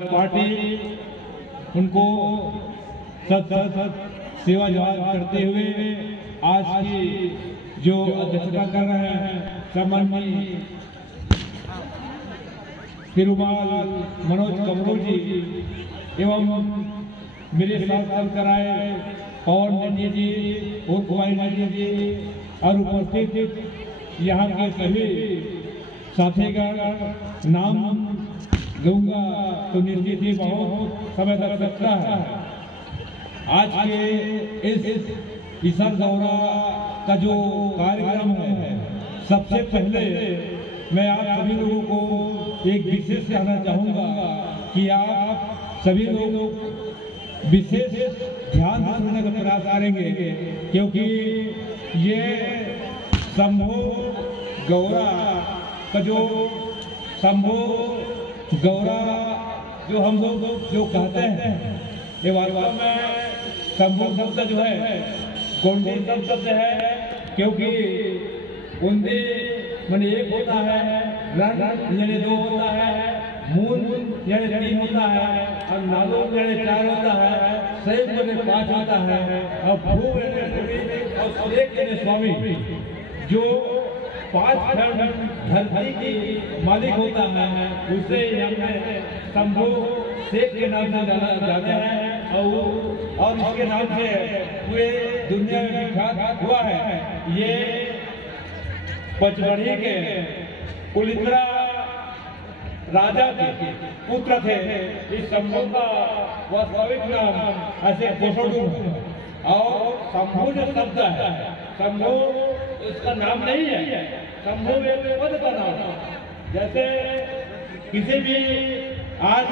Party उनको सत सेवा जवाब करते हुए आज की जो अध्यक्षता कर रहे हैं सम्माननीय तिरुमाल मनोज कमरो जी एवं मेरे साथ चलकर आए पवन नेटी जी और कुमारी नेटी जी और उपस्थित यहाँ के सभी साथी का नाम लूंगा तो निश्चित ही बहुत समय लग सकता है। आज के इस ईसर दौरा का जो कार्यक्रम है, सबसे पहले मैं आप सभी लोगों को एक विशेष कहना चाहूँगा कि आप सभी लोग विशेष ध्यान से सुनने का प्रयास करेंगे, क्योंकि ये शंभु गौरा का जो शंभु गौरा जो हम लोग जो कहते हैं, ये वास्तव में शंभु शब्द जो है गोंडी शब्द है, क्योंकि उन्दी मन एक होता है, रन यानी दो होता है, मूल यानी तीन होता है, और नालो यानी चार होता है, सैफ यानी पांच होता है, और भू यानी और सुरेख यानी स्वामी। जो पांच धरती की मालिक होता है उसे हमने शंभु शेख के नाम से जाना जाता है, और इसके नाम से पूरे दुनिया में विख्यात हुआ है। ये पचमढ़ी के कुलित्रा राजा के पुत्र थे। इस शंभु का वास्तविक नाम ऐसे कोसोडू और शंभु जो शब्द है, शंभु इसका नाम नहीं है, शंभु एक पद का नाम है। जैसे किसी भी आज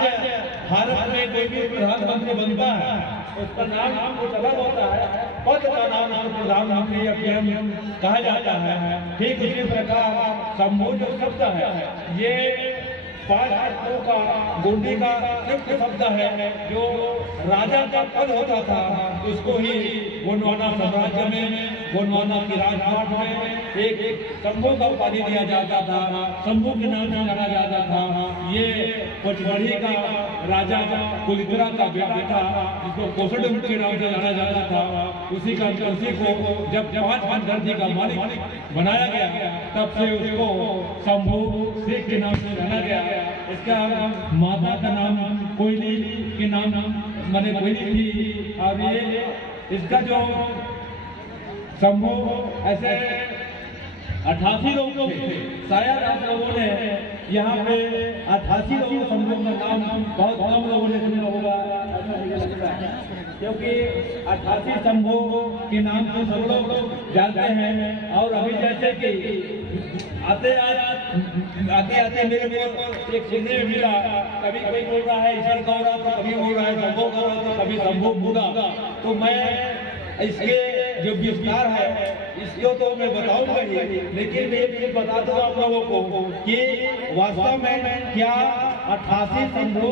भारत में कोई भी प्रधानमंत्री बनता है, उसका नाम कुछ अलग होता है, पद का नाम प्रधानमंत्री या पीएम कहा जाता है। ठीक इसी प्रकार शंभु जो शब्द है, ये पांच अक्षरों का गोंडी का संयुक्त शब्द है। जो राजा का पद होता था उसको ही गोंडवाना साम्राज्य में, गोंडवाना की राजपाट में एक शंभु का उपाधि दिया जाता था, शंभु के नाम से जाना जाता था। ये पचमढ़ी का राजा कुलित्रा का बेटा था, जिसको कोसोडू के नाम से जाना जाता था। उसी को जब पांच धरती का मालिक बनाया गया, तब से उसको शंभु शेख के नाम से जाना गया। इसका माता का नाम कोयली के नाम मैंने कोयली थी, और ये इसका जो शंभु ऐसे 88 लोग थे। शायद आप लोगों ने यहाँ पे 88 लोगों शंभु का नाम बहुत कम लोगों ने सुना होगा, क्योंकि 88 शंभु के नाम से सब लोग जानते हैं। और अभी जैसे कि आते मेरे को एक सुनने में मिला, कभी कभी बोल रहा है ईसर गौरा, तो कभी बोल रहा है शंभु गौरा, तो कभी शंभु मुड़ा। तो मैं इसके जो विस्तार है इसको तो मैं बताऊंगा ही, लेकिन मैं ये बता दूं आप लोगों को कि वास्तव में क्या 88 शंभु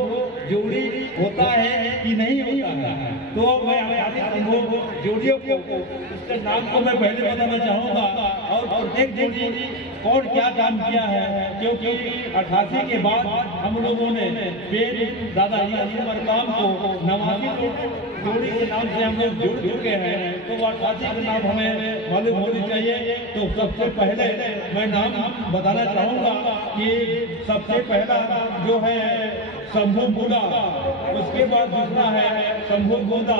जोड़ी होता है कि नहीं होता है। तो मैं 88 शंभु जोड़ियों को उसके नाम को मैं पहले बताना चाहूँगा, और प्रत्येक जोड़ी कौन क्या काम किया है, क्योंकि 88 के बाद हम लोगों ने पेड़ दादा जी मरकाम को 89 जोड़ी के नाम से हम लोग जुड़ चुके हैं। तो 88 का नाम हमें मालूम होनी चाहिए। तो सबसे पहले मैं नाम बताना चाहूँगा कि सबसे पहला जो है शंभु मुड़ा, उसके बाद दूसरा है शंभु गोदा,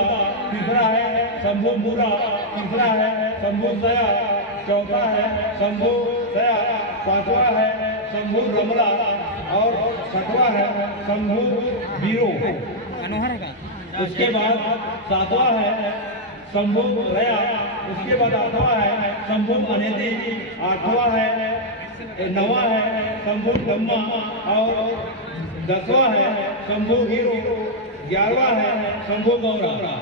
तीसरा है शंभु मुड़ा, तीसरा है शंभु सया, चौथा है शंभु सया, पांचवा है शंभु रमला, और छठवा है शंभु बीरो। उसके बाद सातवां है शंभु रया, उसके बाद आठवां है शंभु अनेती, आठवां है नवा है शंभु ब्रह्मा, और 10वां है शंभु हीरो, 11वां है शंभु गौरा।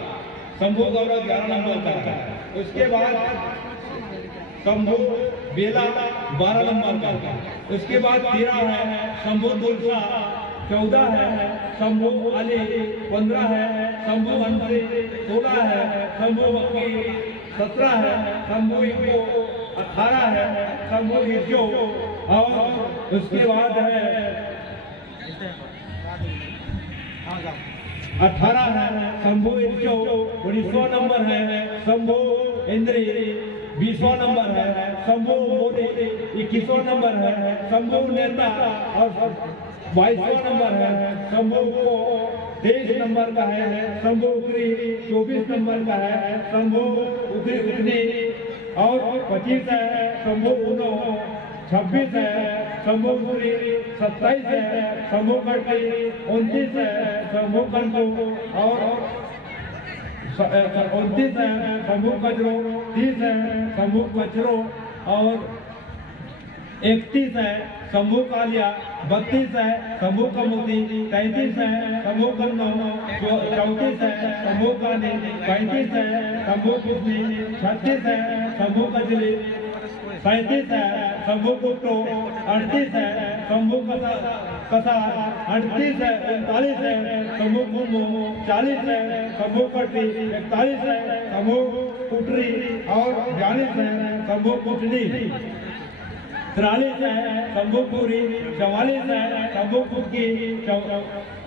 शंभु गौरा 11 नंबर का है। उसके बाद शंभु बेला 12 नंबर का। उसके बाद 13 है शंभु तुलसा, 14 है शंभु अली, 15 है शंभु मंत्री, 16 है शंभु बक्की, 17 है शंभु इको, 18 है शंभु हिजो, और उसके बाद है 18 है, शंभु इर्चो 19वां नंबर है, शंभु इंद्री 20वां नंबर है, शंभु मोदी 21वां नंबर है, शंभु नेता और 22वां नंबर है, शंभु को 23 नंबर का है, शंभु उगरी 24 नंबर का है, शंभु उगरी और 25 है, शंभु उनो 26 है, शंभु उगरी 27 है, शंभु कटी 29 है, शंभु कंटू और 29 है, शंभु कचरो 30 है, शंभु कचरो और 31 है, शंभु कालिया 32 है, शंभु कमोती 33 है, शंभु कन्नौ 34 है, शंभु कानी 35 है, शंभु कुसनी 36 है, शंभु कचली 37 है, शंभु कुट्टो 38 है, शंभु कसा 38 है, 39 है, शंभु कुंभो 40 है, शंभु कट्टी 41 है, शंभु कुटरी और 42 है, शंभु कुटनी 43 है, शंभु पूरी 44 है, शंभु कुटकी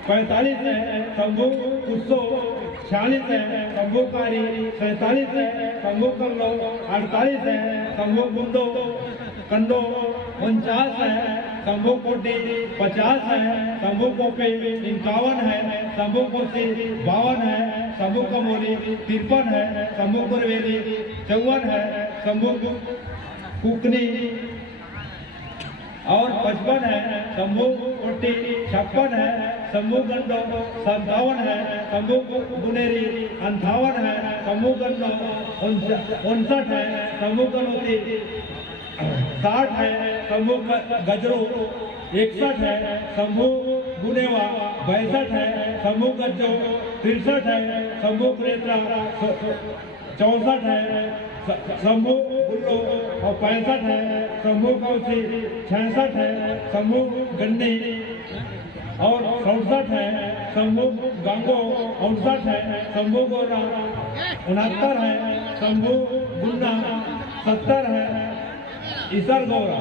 45 है, शंभु कुस्सो 46 है, शंभु कारी 47 है, शंभु कल्लो 48 है, शंभु कुंडो कंडो 49 है, शंभु कोटी 50 है, शंभु कोपे 51 है, शंभु कोसी 52 है, शंभु कमोली 53 है, शंभु कुरवेली 54 है, शंभु कुकनी और 55 है, शंभु कोटी 56 है, शंभु गंडो 57 है, शंभु गुनेरी 58 है, शंभु गंडो 59 है, शंभु कनौती 60 है, शंभु गजरो 61 है, शंभु गुनेवा 62 है, शंभु गज्जो 63 है, शंभु क्रेत्रा 64 है, शंभु बुल्लो और 65 है, शंभु कौसी 66 है, शंभु गन्नी और 67 है, शंभु गंगो 59 है, शंभु गोरा 69 है, शंभु गुन्ना 70 है, ईसर गौरा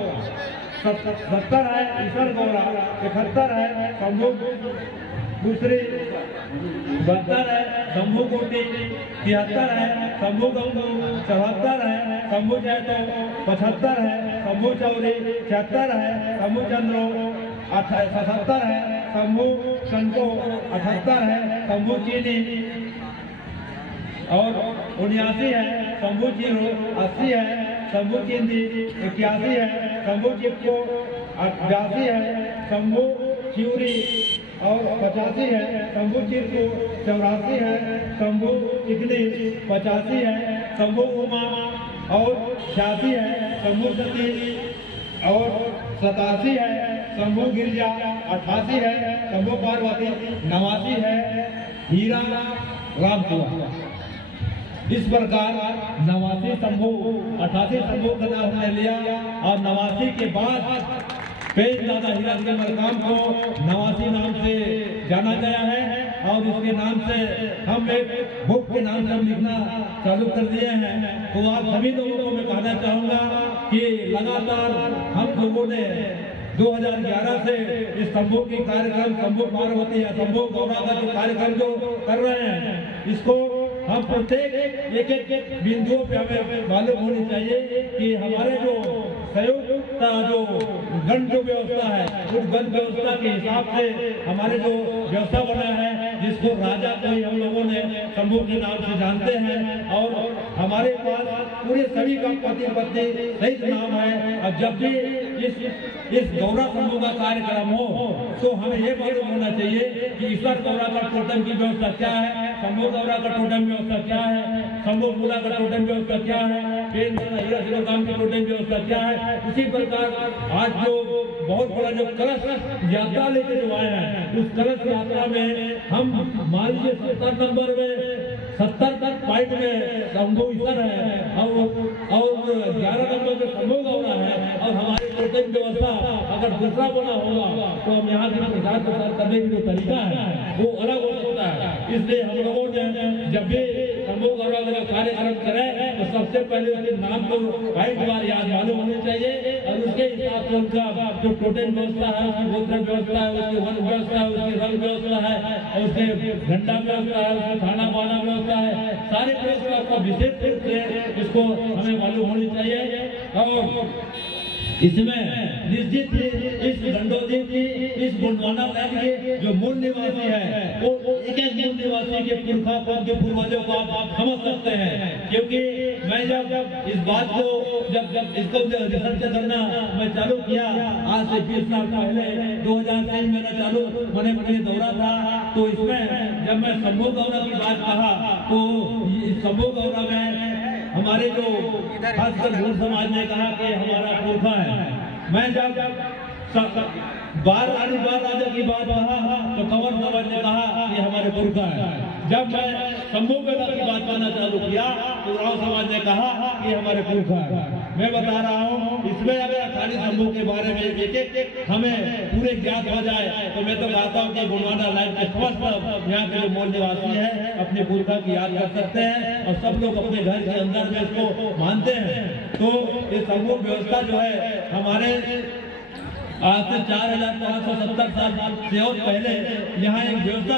70 है, ईसर गौरा 71 है, शंभु दूसरी 72 है, शंभु कोटी 73 है, शंभु गंगू 74 है, शंभु जैतो 75 है, शंभु चौरी 76 है, शंभु चंद्रो 77 है, शंभु शंको 78 है, शंभु चीनी और 79 है, शंभु जीरो 80 है, शंभु चिंदी 81 है, शंभु चिपको 82 है, शंभु चिवरी और 85 है, शंभु चिरकू 84 है, शंभु चिकनी 85 है, शंभु उमा और 86 है, शंभु सती और 87 है, शंभु गिरजा 88 है, शंभु पार्वती 89 है, हीरा रामपुरा। इस प्रकार 89 शंभु 88 शंभु का नाम हमने लिया और 89 के बाद पेज दादा हीरा के मरकाम को 89 नाम से जाना गया है और इसके नाम से हम एक बुक के नाम से हम लिखना चालू कर दिए हैं। तो आप सभी लोगों को मैं कहना चाहूँगा कि लगातार हम लोगों ने 2011 से इस शंभु की कार्यक्रम शंभु पार्वती या शंभु गौरा का जो कार्यक्रम जो कर रहे हैं इसको हम प्रत्येक एक बिंदुओं पे हमें मालूम होनी चाहिए कि हमारे जो संयुक्त जो गण जो व्यवस्था है उस गण व्यवस्था के हिसाब से हमारे जो व्यवस्था बना है जिसको राजा को ही हम लोगों ने शंभु के नाम से जानते हैं और हमारे पास पूरे सभी का पति पत्नी सही नाम है। अब जब भी इस गौरा शंभु का कार्यक्रम हो तो हमें ये मालूम होना चाहिए कि ईश्वर गौरा का टोटम की व्यवस्था क्या है, शंभु गौरा का टोटम व्यवस्था क्या है, शंभु मूला का टोटम व्यवस्था क्या है, हीरा शिवराम की टोटम व्यवस्था क्या है। उसी प्रकार आज जो बहुत बड़ा जो कलश यात्रा लेके जो आए हैं उस कलश यात्रा में हम मान लीजिए 70 नंबर में 70 तक पॉइंट में शंभु ईश्वर है और 11 नंबर में शंभु गौरा है और हमारी टोटम व्यवस्था अगर दूसरा बना होगा तो हम यहाँ से प्रचार प्रसार करने की जो तरीका है वो अलग हो सकता है। इसलिए हम लोगों ने जब भी शंभु गौरा का कार्यक्रम करें तो सब सबसे पहले उसके नाम को हाइट बार याद मालूम होनी चाहिए और उसके हिसाब से उनका जो टोटल व्यवस्था है, उसकी गोत्र व्यवस्था है, उसकी वन व्यवस्था है, उसकी रंग व्यवस्था है, और उसके झंडा व्यवस्था है, उसकी खाना पाना व्यवस्था है, सारे व्यवस्था का विशेष रूप से इसको हमें मालूम होनी चाहिए। और इसमें निश्चित ही इस गंडोदी की इस गोंडवाना लैंड के जो मूल निवासी है वो एक एक मूल निवासी के पुरखा को के पूर्वजों को आप समझ सकते हैं, क्योंकि मैं जब इस बात को जब इसको रिसर्च करना मैं चालू किया आज से 20 साल पहले 2003 मेरा चालू मैंने दौरा था, तो इसमें जब मैं शंभू गौरा की बात कहा तो शंभू गौरा में हमारे जो खासकर भूल समाज ने कहा कि हमारा पुरखा है। मैं जब बार राजा की बात कहा तो कंवर समाज ने कहा कि हमारे पुरखा है। जब मैं शंभू गौरा की बात करना चालू किया तो राव समाज ने कहा कि हमारे पुरखा है। मैं बता रहा हूँ इसमें अगर अखाड़ी शंभू के बारे में एक हमें पूरे ज्ञात हो जाए तो मैं तो कहता हूँ कि गोंडवाना लाइन के समस्त यहाँ के जो मूल निवासी है अपने पुरखा की याद कर सकते हैं और सब लोग अपने घर के अंदर में इसको मानते हैं। तो ये शंभू व्यवस्था जो है हमारे आज से 4570 साल से और पहले यहाँ एक व्यवस्था